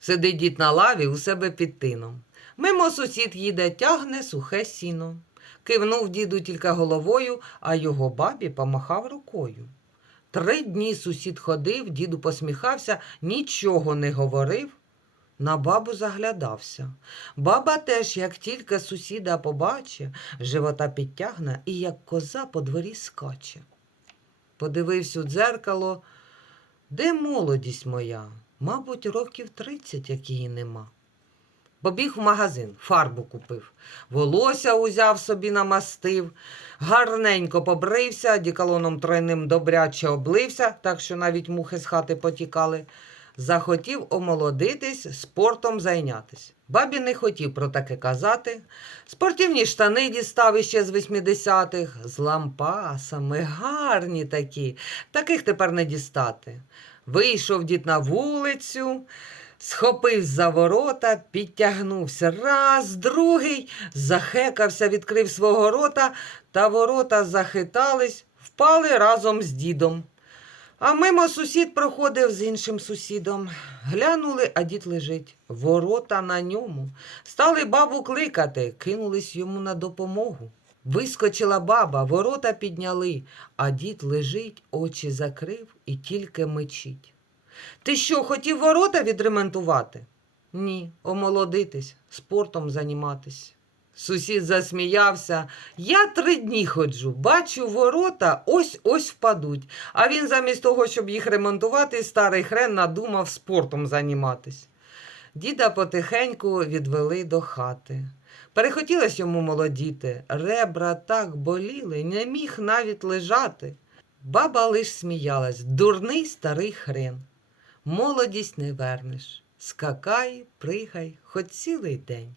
Сидить дід на лаві у себе під тином. Мимо сусід їде, тягне сухе сіно. Кивнув діду тільки головою, а його бабі помахав рукою. Три дні сусід ходив, діду посміхався, нічого не говорив. На бабу заглядався. Баба теж, як тільки сусіда побачить, живота підтягне і як коза по дворі скаче. Подивився у дзеркало, де молодість моя? Мабуть, років тридцять, як її нема. Побіг в магазин, фарбу купив, волосся узяв собі намастив, гарненько побрився, діколоном тройним добряче облився, так що навіть мухи з хати потікали. Захотів омолодитись, спортом зайнятись. Бабі не хотів про таке казати. Спортивні штани дістав іще з 80-х, з лампасами, гарні такі, таких тепер не дістати. Вийшов дід на вулицю, схопив за ворота, підтягнувся раз, другий, захекався, відкрив свого рота, та ворота захитались, впали разом з дідом. А мимо сусід проходив з іншим сусідом. Глянули, а дід лежить. Ворота на ньому. Стали бабу кликати, кинулись йому на допомогу. Вискочила баба, ворота підняли, а дід лежить, очі закрив і тільки мечить. Ти що, хотів ворота відремонтувати? Ні, омолодитись, спортом займатись. Сусід засміявся. Я три дні ходжу, бачу ворота ось ось впадуть. А він замість того, щоб їх ремонтувати, старий хрен надумав спортом займатись. Діда потихеньку відвели до хати. Перехотілось йому молодіти, ребра так боліли, не міг навіть лежати. Баба лиш сміялась, дурний старий хрен. Молодість не вернеш. Скакай, пригай, хоч цілий день.